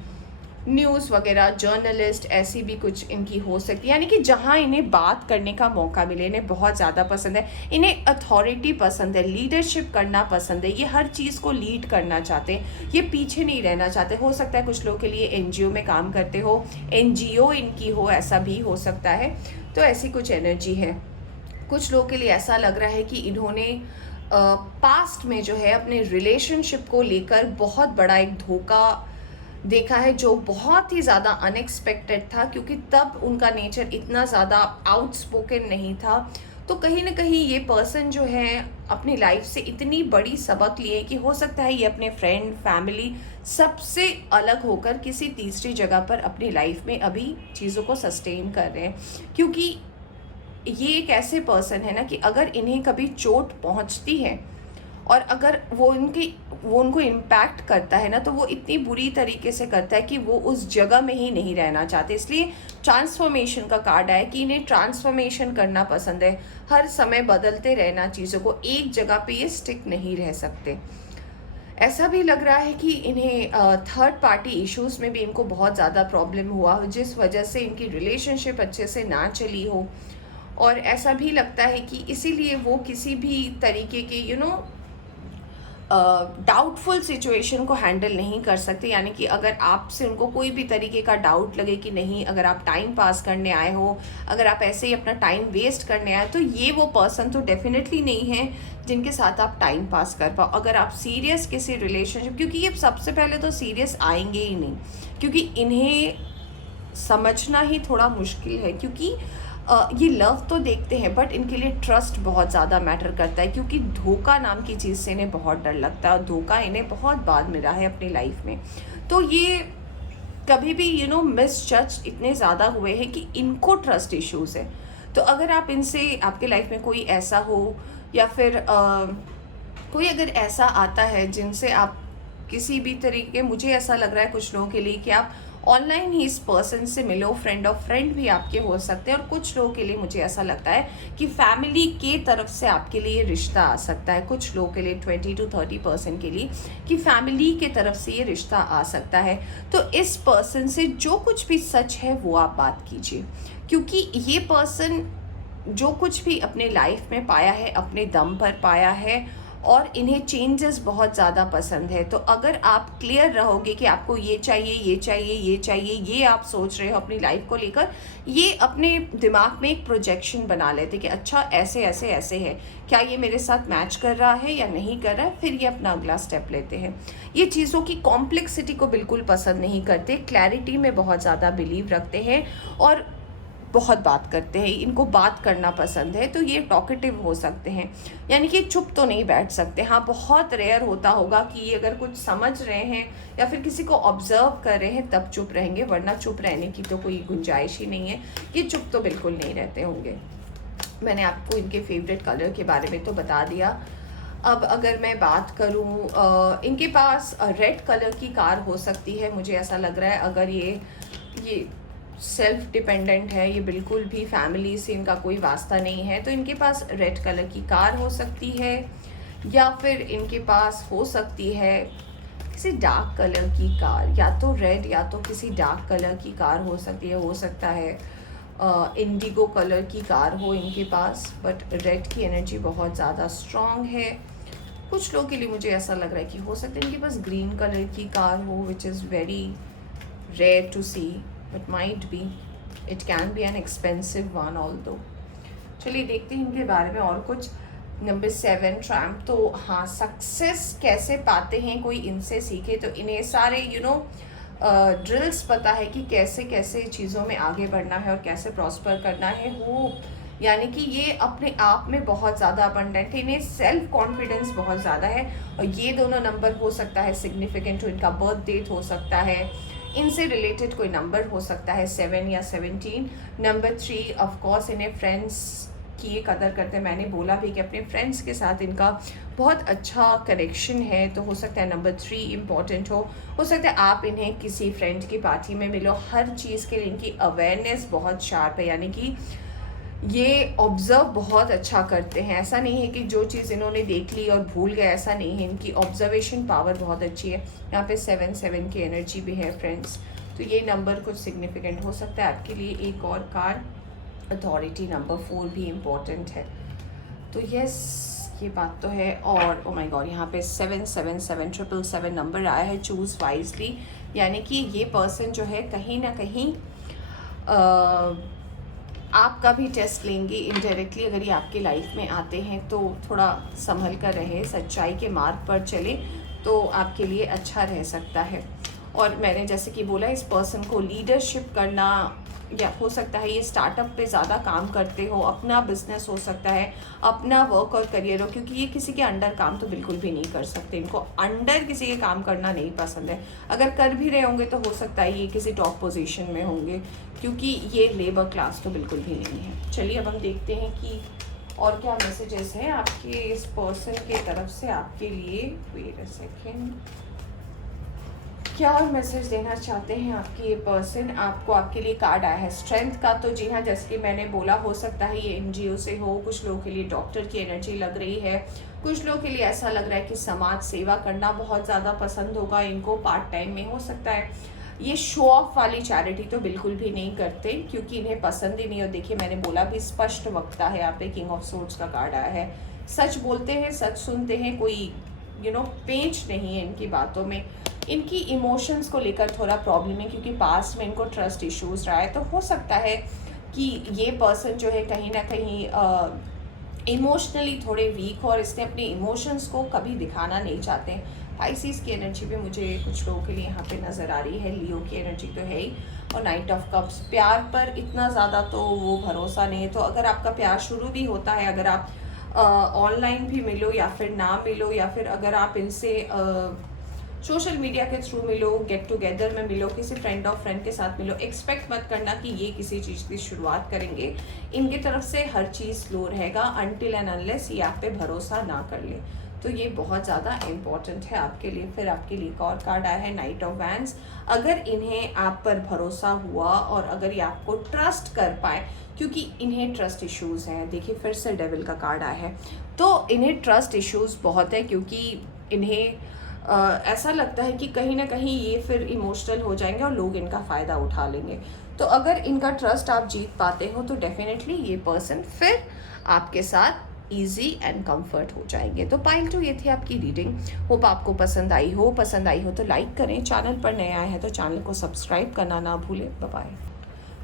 न्यूज़ वगैरह, जर्नलिस्ट, ऐसी भी कुछ इनकी हो सकती है। यानी कि जहाँ इन्हें बात करने का मौका मिले, इन्हें बहुत ज़्यादा पसंद है, इन्हें अथॉरिटी पसंद है, लीडरशिप करना पसंद है, ये हर चीज़ को लीड करना चाहते हैं, ये पीछे नहीं रहना चाहते। हो सकता है कुछ लोगों के लिए एनजीओ में काम करते हो, एनजीओ इनकी हो, ऐसा भी हो सकता है। तो ऐसी कुछ एनर्जी है। कुछ लोगों के लिए ऐसा लग रहा है कि इन्होंने पास्ट में जो है अपने रिलेशनशिप को लेकर बहुत बड़ा एक धोखा देखा है, जो बहुत ही ज़्यादा अनएक्सपेक्टेड था, क्योंकि तब उनका नेचर इतना ज़्यादा आउटस्पोकन नहीं था। तो कहीं ना कहीं ये पर्सन जो है अपनी लाइफ से इतनी बड़ी सबक लिए कि हो सकता है ये अपने फ्रेंड, फैमिली सबसे अलग होकर किसी तीसरी जगह पर अपनी लाइफ में अभी चीज़ों को सस्टेन कर रहे हैं। क्योंकि ये एक ऐसे पर्सन है ना कि अगर इन्हें कभी चोट पहुंचती है और अगर वो उनको इम्पैक्ट करता है ना, तो वो इतनी बुरी तरीके से करता है कि वो उस जगह में ही नहीं रहना चाहते। इसलिए ट्रांसफॉर्मेशन का कार्ड है कि इन्हें ट्रांसफॉर्मेशन करना पसंद है, हर समय बदलते रहना चीज़ों को, एक जगह पे ये स्टिक नहीं रह सकते। ऐसा भी लग रहा है कि इन्हें थर्ड पार्टी इश्यूज़ में भी इनको बहुत ज़्यादा प्रॉब्लम हुआ हो, जिस वजह से इनकी रिलेशनशिप अच्छे से ना चली हो। और ऐसा भी लगता है कि इसीलिए वो किसी भी तरीके के डाउटफुल सिचुएशन को हैंडल नहीं कर सकते। यानी कि अगर आपसे उनको कोई भी तरीके का डाउट लगे कि नहीं, अगर आप टाइम पास करने आए हो, अगर आप ऐसे ही अपना टाइम वेस्ट करने आए, तो ये वो पर्सन तो डेफिनेटली नहीं है जिनके साथ आप टाइम पास कर पाओ। अगर आप सीरियस किसी रिलेशनशिप, क्योंकि ये सबसे पहले तो सीरियस आएंगे ही नहीं, क्योंकि इन्हें समझना ही थोड़ा मुश्किल है, क्योंकि ये लव तो देखते हैं बट इनके लिए ट्रस्ट बहुत ज़्यादा मैटर करता है। क्योंकि धोखा नाम की चीज़ से इन्हें बहुत डर लगता है और धोखा इन्हें बहुत बार मिला है अपनी लाइफ में। तो ये कभी भी मिसजज इतने ज़्यादा हुए हैं कि इनको ट्रस्ट इश्यूज़ है। तो अगर आप इनसे, आपके लाइफ में कोई ऐसा हो या फिर कोई अगर ऐसा आता है जिनसे आप किसी भी तरीके, मुझे ऐसा लग रहा है कुछ लोगों के लिए कि आप ऑनलाइन ही इस पर्सन से मिलो, फ्रेंड ऑफ फ्रेंड भी आपके हो सकते हैं। और कुछ लोगों के लिए मुझे ऐसा लगता है कि फैमिली के तरफ से आपके लिए रिश्ता आ सकता है। कुछ लोगों के लिए 20 to 30% के लिए कि फैमिली के तरफ से ये रिश्ता आ सकता है। तो इस पर्सन से जो कुछ भी सच है वो आप बात कीजिए, क्योंकि ये पर्सन जो कुछ भी अपने लाइफ में पाया है अपने दम पर पाया है और इन्हें चेंजेस बहुत ज़्यादा पसंद है। तो अगर आप क्लियर रहोगे कि आपको ये चाहिए, ये चाहिए, ये चाहिए, ये आप सोच रहे हो अपनी लाइफ को लेकर, ये अपने दिमाग में एक प्रोजेक्शन बना लेते कि अच्छा ऐसे ऐसे ऐसे है, क्या ये मेरे साथ मैच कर रहा है या नहीं कर रहा है, फिर ये अपना अगला स्टेप लेते हैं। ये चीज़ों की कॉम्प्लेक्सिटी को बिल्कुल पसंद नहीं करते, क्लैरिटी में बहुत ज़्यादा बिलीव रखते हैं और बहुत बात करते हैं, इनको बात करना पसंद है, तो ये टॉकेटिव हो सकते हैं, यानी कि चुप तो नहीं बैठ सकते। हाँ, बहुत रेयर होता होगा कि ये अगर कुछ समझ रहे हैं या फिर किसी को ऑब्जर्व कर रहे हैं तब चुप रहेंगे, वरना चुप रहने की तो कोई गुंजाइश ही नहीं है। ये चुप तो बिल्कुल नहीं रहते होंगे। मैंने आपको इनके फेवरेट कलर के बारे में तो बता दिया। अब अगर मैं बात करूं, इनके पास रेड कलर की कार हो सकती है, मुझे ऐसा लग रहा है। अगर ये सेल्फ डिपेंडेंट है, ये बिल्कुल भी फैमिली से इनका कोई वास्ता नहीं है, तो इनके पास रेड कलर की कार हो सकती है, या फिर इनके पास हो सकती है किसी डार्क कलर की कार, या तो रेड या तो किसी डार्क कलर की कार हो सकती है। हो सकता है इंडिगो कलर की कार हो इनके पास, बट रेड की एनर्जी बहुत ज़्यादा स्ट्रॉन्ग है। कुछ लोगों के लिए मुझे ऐसा लग रहा है कि हो सकता है इनके पास ग्रीन कलर की कार हो, which is very rare to see, but might be, it can be an expensive one although. चलिए देखते हैं इनके बारे में और कुछ। नंबर 7 ट्रैम्प, तो हाँ, सक्सेस कैसे पाते हैं कोई इनसे सीखे, तो इन्हें सारे ड्रिल्स पता है कि कैसे कैसे चीज़ों में आगे बढ़ना है और कैसे प्रॉस्पर करना है। वो यानी कि ये अपने आप में बहुत ज़्यादा अबंडेंट है, इन्हें सेल्फ कॉन्फिडेंस बहुत ज़्यादा है। और ये दोनों नंबर हो सकता है सिग्निफिकेंट, हो इनका बर्थ डेट हो सकता है, इनसे रिलेटेड कोई नंबर हो सकता है 7 या 17। नंबर 3 ऑफकोर्स इन्हें फ्रेंड्स की ये कदर करते हैं। मैंने बोला भी कि अपने फ्रेंड्स के साथ इनका बहुत अच्छा कनेक्शन है, तो हो सकता है नंबर 3 इम्पॉर्टेंट हो सकता है आप इन्हें किसी फ्रेंड की पार्टी में मिलो। हर चीज़ के लिए इनकी अवेयरनेस बहुत शार्प है, यानी कि ये ऑब्ज़र्व बहुत अच्छा करते हैं। ऐसा नहीं है कि जो चीज़ इन्होंने देख ली और भूल गए, ऐसा नहीं है। इनकी ऑब्जर्वेशन पावर बहुत अच्छी है। यहाँ पे 7 की एनर्जी भी है फ्रेंड्स, तो ये नंबर कुछ सिग्निफिकेंट हो सकता है आपके लिए। एक और कार्ड अथॉरिटी, नंबर 4 भी इम्पॉर्टेंट है, तो यस ये बात तो है। और ओ माय गॉड, यहाँ पे 777 नंबर आया है, चूज़ वाइजली, यानी कि ये पर्सन जो है कहीं ना कहीं आपका भी टेस्ट लेंगे इनडायरेक्टली। अगर ये आपके लाइफ में आते हैं तो थोड़ा संभल कर रहे, सच्चाई के मार्ग पर चले तो आपके लिए अच्छा रह सकता है। और मैंने जैसे कि बोला, इस पर्सन को लीडरशिप करना, या हो सकता है ये स्टार्टअप पे ज़्यादा काम करते हो, अपना बिजनेस हो सकता है, अपना वर्क और करियर हो, क्योंकि ये किसी के अंडर काम तो बिल्कुल भी नहीं कर सकते। इनको अंडर किसी के काम करना नहीं पसंद है। अगर कर भी रहे होंगे तो हो सकता है ये किसी टॉप पोजीशन में होंगे, क्योंकि ये लेबर क्लास तो बिल्कुल भी नहीं है। चलिए अब हम देखते हैं कि और क्या मैसेजेस हैं आपके इस पर्सन के तरफ से आपके लिए। वेट अ सेकेंड, क्या और मैसेज देना चाहते हैं आपकी ये पर्सन आपको। आपके लिए कार्ड आया है स्ट्रेंथ का, तो जी हाँ, जैसे कि मैंने बोला, हो सकता है ये एनजीओ से हो, कुछ लोगों के लिए डॉक्टर की एनर्जी लग रही है, कुछ लोगों के लिए ऐसा लग रहा है कि समाज सेवा करना बहुत ज़्यादा पसंद होगा इनको, पार्ट टाइम में हो सकता है। ये शो ऑफ वाली चैरिटी तो बिल्कुल भी नहीं करते, क्योंकि इन्हें पसंद ही नहीं। और देखिए मैंने बोला भी, स्पष्ट वक्ता है, यहाँ पे किंग ऑफ सोर्ड्स का कार्ड आया है। सच बोलते हैं, सच सुनते हैं, कोई पेंच नहीं है इनकी बातों में। इनकी इमोशंस को लेकर थोड़ा प्रॉब्लम है, क्योंकि पास्ट में इनको ट्रस्ट इश्यूज रहा है, तो हो सकता है कि ये पर्सन जो है कहीं ना कहीं इमोशनली थोड़े वीक हो, और इसने अपने इमोशंस को कभी दिखाना नहीं चाहते हैं। पाइसिस की एनर्जी भी मुझे कुछ लोगों के लिए यहाँ पे नज़र आ रही है, लियो की एनर्जी तो है ही, और नाइट ऑफ कप्स। प्यार पर इतना ज़्यादा तो वो भरोसा नहीं है, तो अगर आपका प्यार शुरू भी होता है, अगर आप ऑनलाइन भी मिलो या फिर ना मिलो, या फिर अगर आप इनसे सोशल मीडिया के थ्रू मिलो, गेट टुगेदर में मिलो, किसी फ्रेंड ऑफ फ्रेंड के साथ मिलो, एक्सपेक्ट मत करना कि ये किसी चीज़ की शुरुआत करेंगे। इनकी तरफ से हर चीज़ स्लो रहेगा अनटिल एंड अनलेस ये आप पे भरोसा ना कर ले, तो ये बहुत ज़्यादा इम्पॉर्टेंट है आपके लिए। फिर आपके लिए एक और कार्ड आया है नाइट ऑफ वैंड्स। अगर इन्हें आप पर भरोसा हुआ और अगर ये आपको ट्रस्ट कर पाए, क्योंकि इन्हें ट्रस्ट इश्यूज़ हैं, देखिए फिर से डेविल का कार्ड आया है, तो इन्हें ट्रस्ट इश्यूज़ बहुत है, क्योंकि इन्हें ऐसा लगता है कि कहीं ना कहीं ये फिर इमोशनल हो जाएंगे और लोग इनका फ़ायदा उठा लेंगे। तो अगर इनका ट्रस्ट आप जीत पाते हो तो डेफिनेटली ये पर्सन फिर आपके साथ इजी एंड कंफर्ट हो जाएंगे। तो पाइल 2 ये थी आपकी रीडिंग। होप आपको पसंद आई हो तो लाइक करें, चैनल पर नए आए हैं तो चैनल को सब्सक्राइब करना ना भूलें। Bye bye.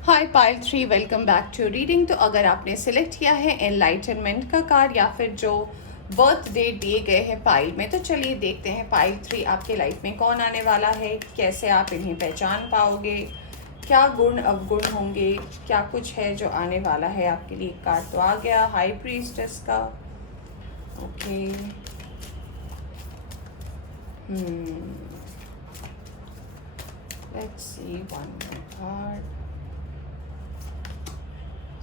Hi pile 3, welcome back to reading. तो अगर आपने सिलेक्ट किया है एनलाइटनमेंट का कार्ड या फिर जो बर्थ डेट दिए गए हैं पाइल में, तो चलिए देखते हैं पाइल 3 आपके लाइफ में कौन आने वाला है, कैसे आप इन्हें पहचान पाओगे, क्या गुण अवगुण होंगे, क्या कुछ है जो आने वाला है आपके लिए। कार्ड तो आ गया हाई प्रीस्टेस का। Okay, let's see one more card.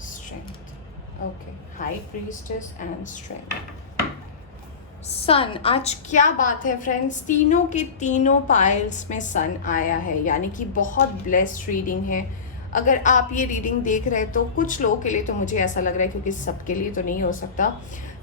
Strength. Okay, high priestess and strength. Sun, आज क्या बात है फ्रेंड्स, तीनों के तीनों पाइल्स में सन आया है, यानी कि बहुत ब्लेस्ड रीडिंग है। अगर आप ये रीडिंग देख रहे हैं तो कुछ लोगों के लिए तो मुझे ऐसा लग रहा है, क्योंकि सबके लिए तो नहीं हो सकता,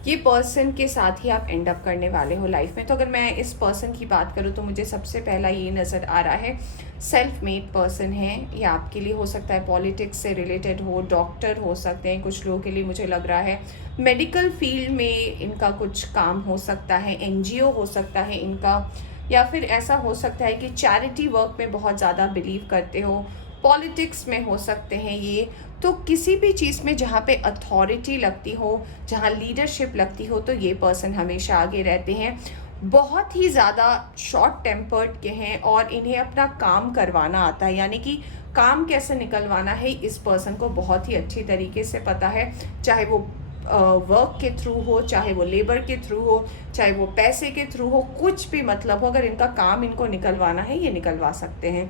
ये पर्सन के साथ ही आप एंड अप करने वाले हो लाइफ में। तो अगर मैं इस पर्सन की बात करूँ तो मुझे सबसे पहला ये नज़र आ रहा है, सेल्फ मेड पर्सन है। ये आपके लिए हो सकता है पॉलिटिक्स से रिलेटेड हो, डॉक्टर हो सकते हैं कुछ लोगों के लिए, मुझे लग रहा है मेडिकल फील्ड में इनका कुछ काम हो सकता है, एनजीओ हो सकता है इनका, या फिर ऐसा हो सकता है कि चैरिटी वर्क में बहुत ज़्यादा बिलीव करते हो, पॉलिटिक्स में हो सकते हैं ये। तो किसी भी चीज़ में जहाँ पे अथॉरिटी लगती हो, जहाँ लीडरशिप लगती हो, तो ये पर्सन हमेशा आगे रहते हैं। बहुत ही ज़्यादा शॉर्ट टेम्पर्ड के हैं और इन्हें अपना काम करवाना आता है, यानी कि काम कैसे निकलवाना है इस पर्सन को बहुत ही अच्छी तरीके से पता है। चाहे वो वर्क के थ्रू हो, चाहे वो लेबर के थ्रू हो, चाहे वो पैसे के थ्रू हो, कुछ भी मतलब हो, अगर इनका काम इनको निकलवाना है ये निकलवा सकते हैं।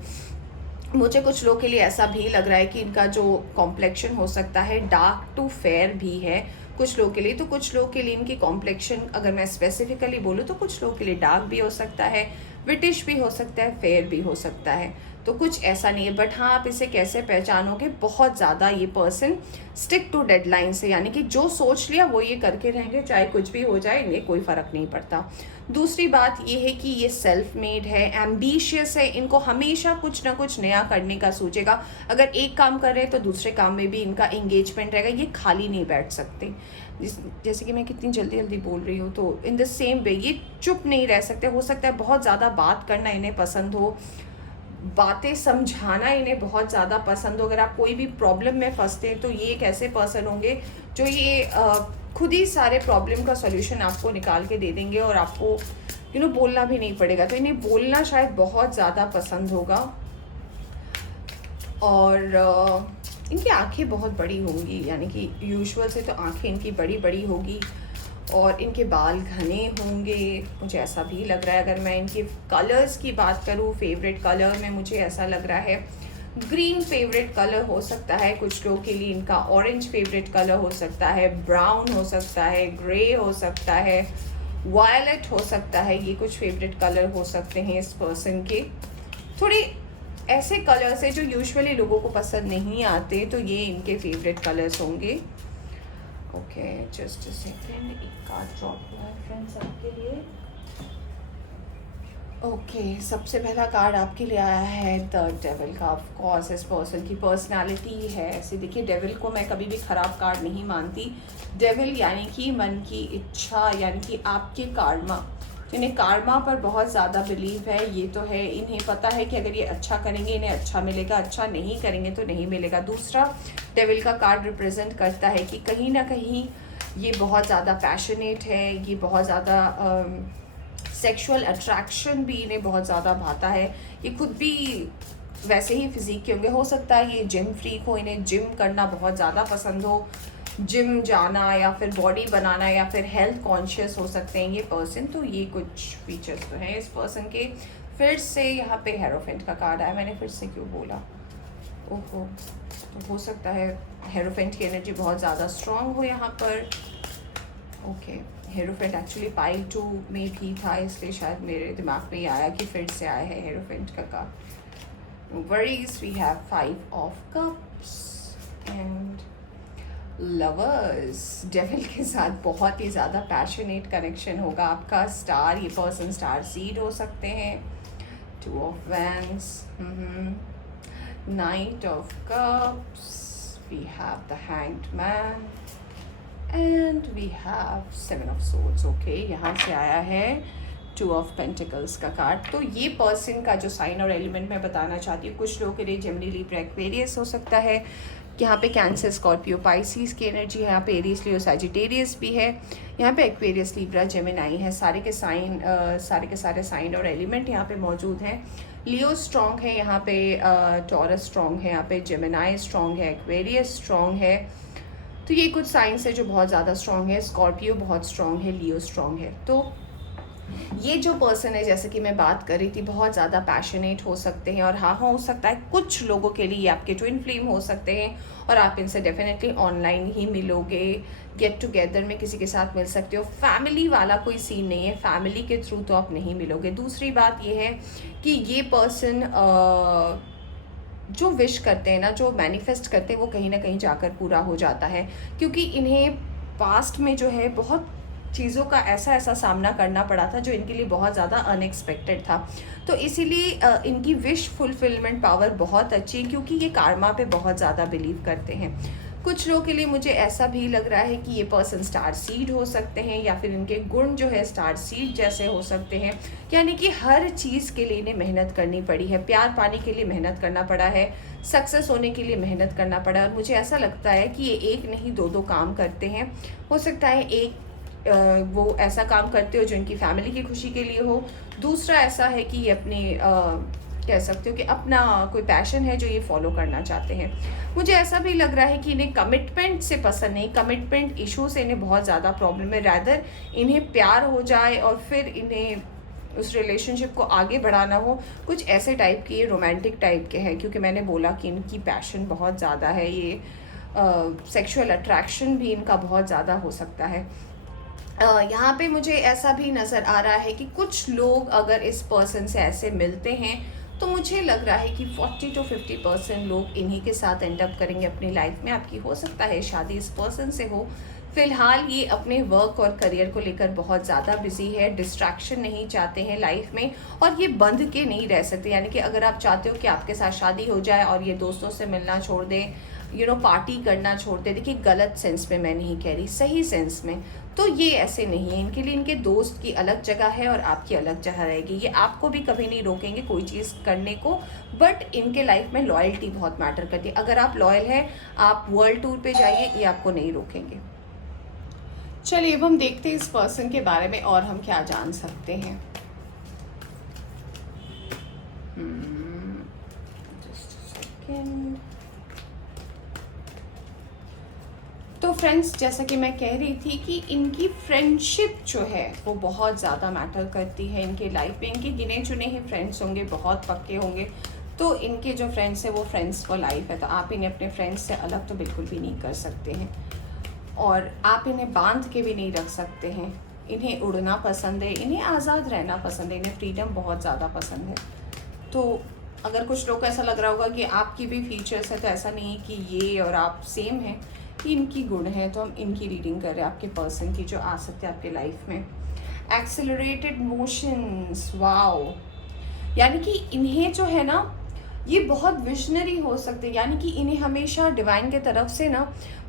मुझे कुछ लोग के लिए ऐसा भी लग रहा है कि इनका जो कॉम्प्लेक्शन हो सकता है डार्क टू फेयर भी है कुछ लोग के लिए। तो कुछ लोग के लिए इनकी कॉम्प्लेक्शन, अगर मैं स्पेसिफिकली बोलूँ तो कुछ लोग के लिए डार्क भी हो सकता है, ब्रिटिश भी हो सकता है, फेयर भी हो सकता है। तो कुछ ऐसा नहीं है, बट हाँ आप इसे कैसे पहचानोगे, बहुत ज़्यादा ये पर्सन स्टिक टू डेडलाइन से, यानी कि जो सोच लिया वो ये करके रहेंगे, चाहे कुछ भी हो जाए इन्हें कोई फ़र्क नहीं पड़ता। दूसरी बात ये है कि ये सेल्फ मेड है, एम्बिशियस है, इनको हमेशा कुछ ना कुछ नया करने का सोचेगा। अगर एक काम कर रहे हैं तो दूसरे काम में भी इनका एंगेजमेंट रहेगा, ये खाली नहीं बैठ सकते। जैसे कि मैं कितनी जल्दी जल्दी बोल रही हूँ, तो इन द सेम वे ये चुप नहीं रह सकते। हो सकता है बहुत ज़्यादा बात करना इन्हें पसंद हो, बातें समझाना इन्हें बहुत ज़्यादा पसंद हो। अगर आप कोई भी प्रॉब्लम में फंसते हैं तो ये एक ऐसे पर्सन होंगे जो ये खुद ही सारे प्रॉब्लम का सॉल्यूशन आपको निकाल के दे देंगे और आपको बोलना भी नहीं पड़ेगा। तो इन्हें बोलना शायद बहुत ज़्यादा पसंद होगा। और इनकी आंखें बहुत बड़ी होंगी, यानी कि यूजुअल से तो आंखें इनकी बड़ी बड़ी होगी, और इनके बाल घने होंगे, मुझे ऐसा भी लग रहा है। अगर मैं इनके कलर्स की बात करूँ, फेवरेट कलर में मुझे ऐसा लग रहा है ग्रीन फेवरेट कलर हो सकता है कुछ लोगों के लिए, इनका ऑरेंज फेवरेट कलर हो सकता है, ब्राउन हो सकता है, ग्रे हो सकता है, वायलेट हो सकता है। ये कुछ फेवरेट कलर हो सकते हैं इस पर्सन के। थोड़े ऐसे कलर्स है जो यूजुअली लोगों को पसंद नहीं आते, तो ये इनके फेवरेट कलर्स होंगे। ओके, जस्ट अ सेकेंड, एक कार्ड ड्रॉप हुआ है फ्रेंड्स आपके लिए। ओके, सबसे पहला कार्ड आपके लिए आया है द डेविल का। ऑफ कोर्स इस पर्सन की पर्सनालिटी है ऐसे। देखिए, डेविल को मैं कभी भी ख़राब कार्ड नहीं मानती। डेविल यानी कि मन की इच्छा, यानी कि आपके कार्मा, जिन्हें कार्मा पर बहुत ज़्यादा बिलीव है, ये तो है। इन्हें पता है कि अगर ये अच्छा करेंगे इन्हें अच्छा मिलेगा, अच्छा नहीं करेंगे तो नहीं मिलेगा। दूसरा, डेविल का कार्ड रिप्रेजेंट करता है कि कहीं ना कहीं ये बहुत ज़्यादा पैशनेट है, ये बहुत ज़्यादा सेक्सुअल अट्रैक्शन भी इन्हें बहुत ज़्यादा भाता है। ये खुद भी वैसे ही फिजिक के होंगे। हो सकता है ये जिम फ्रीक हो, इन्हें जिम करना बहुत ज़्यादा पसंद हो, जिम जाना या फिर बॉडी बनाना, या फिर हेल्थ कॉन्शियस हो सकते हैं ये पर्सन। तो ये कुछ फीचर्स तो हैं इस पर्सन के। फिर से यहाँ पे हेरोफेंट का कार्ड आया, मैंने फिर से क्यों बोला, ओहो। तो हो सकता है हेरोफेंट की एनर्जी बहुत ज़्यादा स्ट्रांग हो यहाँ पर। ओके, हेरोफेंट एक्चुअली पाइल 2 में भी था, इसलिए शायद मेरे दिमाग में ये आया कि फिर से आया है हेरोफेंट का card. Worries, we have 5 of cups and lovers. Devil के साथ बहुत ही ज़्यादा पैशनेट कनेक्शन होगा आपका। स्टार, ये पर्सन स्टार सीड हो सकते हैं। 2 of wands, knight of cups, we have the hanged man and we have 7 of swords. Okay, यहाँ से आया है 2 ऑफ पेंटिकल्स का कार्ड। तो ये पर्सन का जो साइन और एलिमेंट मैं बताना चाहती हूँ, कुछ लोगों के लिए जेमिनी, लिब्रा, एक्वेरियस हो सकता है। यहाँ पे कैंसर, स्कॉर्पियो, पाइसिस की एनर्जी है, यहाँ पे एरीज, लियो, सैजिटेरियस भी है, यहाँ पे एक्वेरियस, लिब्रा, जेमिनाई है। सारे के सारे साइन और एलिमेंट यहाँ पे मौजूद हैं। लियो स्ट्रॉन्ग है, यहाँ पे टॉरस स्ट्रॉन्ग है, यहाँ पे जेमिनाई स्ट्रॉन्ग है, एक्वेरियस स्ट्रॉन्ग है। तो ये कुछ साइंस है जो बहुत ज़्यादा स्ट्रॉन्ग है। स्कॉर्पियो बहुत स्ट्रॉन्ग है, लियो स्ट्रॉन्ग है। तो ये जो पर्सन है, जैसे कि मैं बात कर रही थी, बहुत ज़्यादा पैशनेट हो सकते हैं, और हाँ हो सकता है कुछ लोगों के लिए आपके ट्विन फ्लेम हो सकते हैं, और आप इनसे डेफिनेटली ऑनलाइन ही मिलोगे, गेट टुगेदर में किसी के साथ मिल सकते हो। फैमिली वाला कोई सीन नहीं है, फैमिली के थ्रू तो आप नहीं मिलोगे। दूसरी बात ये है कि ये पर्सन जो विश करते हैं ना, जो मैनिफेस्ट करते हैं, वो कहीं ना कहीं जाकर पूरा हो जाता है, क्योंकि इन्हें पास्ट में जो है बहुत चीज़ों का ऐसा सामना करना पड़ा था जो इनके लिए बहुत ज़्यादा अनएक्सपेक्टेड था। तो इसीलिए इनकी विश फुलफिलमेंट पावर बहुत अच्छी है, क्योंकि ये कार्मा पे बहुत ज़्यादा बिलीव करते हैं। कुछ लोगों के लिए मुझे ऐसा भी लग रहा है कि ये पर्सन स्टार सीड हो सकते हैं, या फिर इनके गुण जो है स्टार सीड जैसे हो सकते हैं। यानी कि हर चीज़ के लिए इन्हें मेहनत करनी पड़ी है, प्यार पाने के लिए मेहनत करना पड़ा है, सक्सेस होने के लिए मेहनत करना पड़ा है। और मुझे ऐसा लगता है कि ये एक नहीं दो काम करते हैं। हो सकता है एक वो ऐसा काम करते हो जो इनकी फैमिली की खुशी के लिए हो, दूसरा ऐसा है कि ये अपने कह सकते हो कि अपना कोई पैशन है जो ये फॉलो करना चाहते हैं। मुझे ऐसा भी लग रहा है कि इन्हें कमिटमेंट से पसंद नहीं, कमिटमेंट इशू से इन्हें बहुत ज़्यादा प्रॉब्लम है। रैदर इन्हें प्यार हो जाए और फिर इन्हें उस रिलेशनशिप को आगे बढ़ाना हो, कुछ ऐसे टाइप के, ये रोमांटिक टाइप के हैं, क्योंकि मैंने बोला कि इनकी पैशन बहुत ज़्यादा है, ये सेक्सुअल अट्रैक्शन भी इनका बहुत ज़्यादा हो सकता है। यहाँ पे मुझे ऐसा भी नज़र आ रहा है कि कुछ लोग अगर इस पर्सन से ऐसे मिलते हैं, तो मुझे लग रहा है कि 40 to 50% लोग इन्हीं के साथ एंड अप करेंगे अपनी लाइफ में। आपकी हो सकता है शादी इस पर्सन से हो। फ़िलहाल ये अपने वर्क और करियर को लेकर बहुत ज़्यादा बिजी है, डिस्ट्रैक्शन नहीं चाहते हैं लाइफ में, और ये बंध के नहीं रह सकते। यानी कि अगर आप चाहते हो कि आपके साथ शादी हो जाए और ये दोस्तों से मिलना छोड़ दें, पार्टी करना छोड़ दें, देखिए गलत सेंस में मैं नहीं कह रही, सही सेंस में, तो ये ऐसे नहीं है। इनके लिए इनके दोस्त की अलग जगह है और आपकी अलग जगह रहेगी। ये आपको भी कभी नहीं रोकेंगे कोई चीज़ करने को, बट इनके लाइफ में लॉयल्टी बहुत मैटर करती है। अगर आप लॉयल हैं, आप वर्ल्ड टूर पे जाइए, ये आपको नहीं रोकेंगे। चलिए अब हम देखते हैं इस पर्सन के बारे में और हम क्या जान सकते हैं। Just second. तो फ्रेंड्स, जैसा कि मैं कह रही थी कि इनकी फ्रेंडशिप जो है वो बहुत ज़्यादा मैटर करती है इनके लाइफ में। इनके गिने चुने ही फ्रेंड्स होंगे, बहुत पक्के होंगे। तो इनके जो फ्रेंड्स हैं वो फ्रेंड्स फॉर लाइफ है। तो आप इन्हें अपने फ्रेंड्स से अलग तो बिल्कुल भी नहीं कर सकते हैं, और आप इन्हें बांध के भी नहीं रख सकते हैं। इन्हें उड़ना पसंद है, इन्हें आज़ाद रहना पसंद है, इन्हें फ्रीडम बहुत ज़्यादा पसंद है। तो अगर कुछ लोग को ऐसा लग रहा होगा कि आपकी भी फीचर्स है, तो ऐसा नहीं है कि ये और आप सेम हैं, कि इनकी गुण है। तो हम इनकी रीडिंग कर रहे हैं आपके पर्सन की, जो आ सकते हैं आपके लाइफ में। एक्सेलरेटेड मोशंस, वाओ, यानी कि इन्हें जो है ना, ये बहुत विजनरी हो सकते हैं। यानी कि इन्हें हमेशा डिवाइन के तरफ से ना,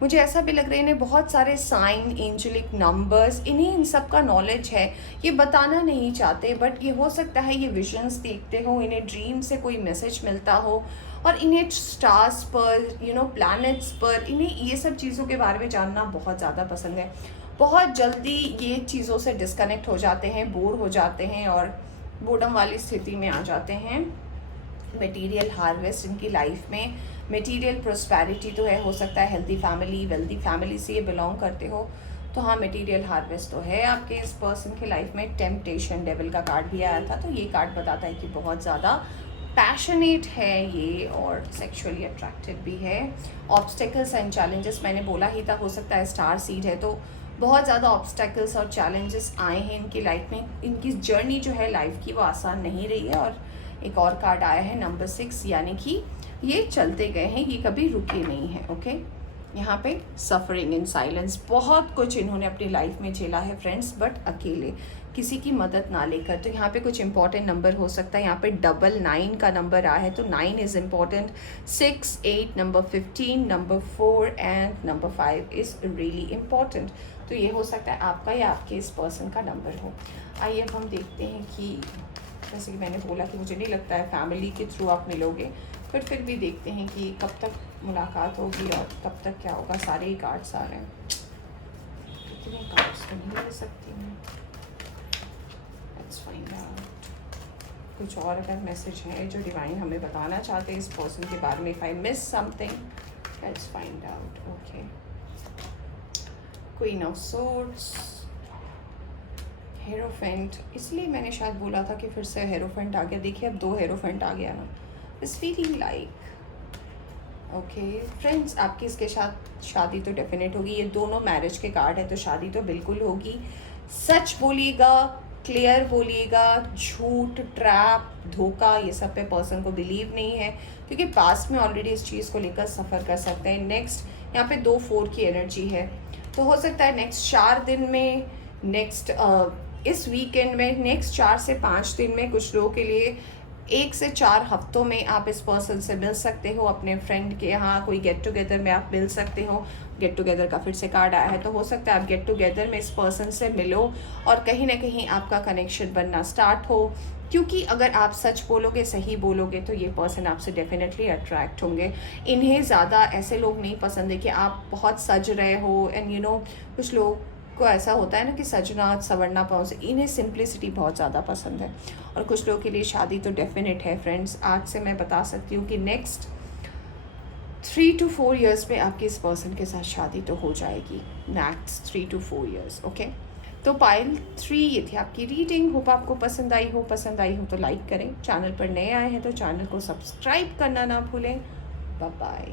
मुझे ऐसा भी लग रहा है इन्हें बहुत सारे साइन, एंजेलिक नंबर्स, इन्हें इन सब का नॉलेज है। ये बताना नहीं चाहते, बट ये हो सकता है ये विजन्स देखते हो, इन्हें ड्रीम से कोई मैसेज मिलता हो, और इन्हें स्टार्स पर, प्लैनेट्स पर, इन्हें ये सब चीज़ों के बारे में जानना बहुत ज़्यादा पसंद है। बहुत जल्दी ये चीज़ों से डिस्कनेक्ट हो जाते हैं, बोर हो जाते हैं और बोर्डम वाली स्थिति में आ जाते हैं। मटेरियल हार्वेस्ट इनकी लाइफ में, मटेरियल प्रोस्पेरिटी तो है, हो सकता है हेल्दी फैमिली, वेल्दी फैमिली से ये बिलोंग करते हो। तो हाँ, मटेरियल हार्वेस्ट तो है आपके इस पर्सन की लाइफ में। टेम्पटेशन, डेविल का कार्ड भी आया था, तो ये कार्ड बताता है कि बहुत ज़्यादा पैशनेट है ये और सेक्सुअली अट्रैक्टेड भी है। ऑब्स्टेकल्स एंड चैलेंजेस मैंने बोला ही था, हो सकता है स्टार सीड है, तो बहुत ज़्यादा ऑब्स्टेकल्स और चैलेंजेस आए हैं इनकी लाइफ में। इनकी जर्नी जो है लाइफ की वो आसान नहीं रही है। और एक और कार्ड आया है नंबर 6, यानी कि ये चलते गए हैं, ये कभी रुके नहीं हैं। ओके, यहाँ पे सफरिंग इन साइलेंस, बहुत कुछ इन्होंने अपनी लाइफ में झेला है फ्रेंड्स, बट अकेले, किसी की मदद ना लेकर। तो यहाँ पे कुछ इंपॉर्टेंट नंबर हो सकता है। यहाँ पे 999 का नंबर आया है, तो 9 is important. 6, 8, number 15, number 4 and number 5 is really important. तो ये हो सकता है आपका या आपके इस पर्सन का नंबर हो। आइए अब हम देखते हैं कि, जैसे कि मैंने बोला कि मुझे नहीं लगता है फैमिली के थ्रू आप मिलोगे, बट फिर भी देखते हैं कि कब तक मुलाकात होगी और तब तक क्या होगा, सारे ही कार्ड्स आ रहे हैं, कितने कार्ड्स तो नहीं ले सकती मैं। लेट्स फाइंड आउट कुछ और अगर मैसेज है जो डिवाइन हमें बताना चाहते हैं इस पर्सन के बारे में। If I miss something, let's find out. Okay, queen of swords, hierophant, इसलिए मैंने शायद बोला था कि फिर से हेरोफेंट आ गया। देखिए अब 2 हेरोफेंट आ गया ना। इस फीलिंग लाइक ओके फ्रेंड्स, आपकी इसके साथ शादी तो डेफिनेट होगी। ये दोनों मैरिज के कार्ड है तो शादी तो बिल्कुल होगी। सच बोलिएगा, क्लियर बोलिएगा, झूठ, ट्रैप, धोखा, ये सब पे पर्सन को बिलीव नहीं है क्योंकि पास्ट में ऑलरेडी इस चीज़ को लेकर सफ़र कर सकते हैं। नेक्स्ट यहाँ पे 2-4 की एनर्जी है तो हो सकता है नेक्स्ट 4 दिन में, नेक्स्ट इस वीकेंड में, नेक्स्ट 4 से 5 दिन में, कुछ लोगों के लिए 1 से 4 हफ्तों में आप इस पर्सन से मिल सकते हो। अपने फ्रेंड के यहाँ कोई गेट टुगेदर में आप मिल सकते हो। गेट टुगेदर का फिर से कार्ड आया है तो हो सकता है आप गेट टुगेदर में इस पर्सन से मिलो और कहीं ना कहीं आपका कनेक्शन बनना स्टार्ट हो, क्योंकि अगर आप सच बोलोगे, सही बोलोगे तो ये पर्सन आपसे डेफिनेटली अट्रैक्ट होंगे। इन्हें ज़्यादा ऐसे लोग नहीं पसंद है कि आप बहुत सज रहे हो एंड यू नो, कुछ लोग को ऐसा होता है ना कि सजना संवरना पाओ, इन्हें सिंप्लिसिटी बहुत ज़्यादा पसंद है। और कुछ लोगों के लिए शादी तो डेफिनेट है फ्रेंड्स। आज से मैं बता सकती हूँ कि नेक्स्ट 3 to 4 years में आपकी इस पर्सन के साथ शादी तो हो जाएगी। Next 3 to 4 years। ओके, तो पाइल 3 ये थी आपकी रीडिंग। होप आपको पसंद आई हो। पसंद आई हो तो लाइक करें। चैनल पर नए आए हैं तो चैनल को सब्सक्राइब करना ना भूलें। Bye bye.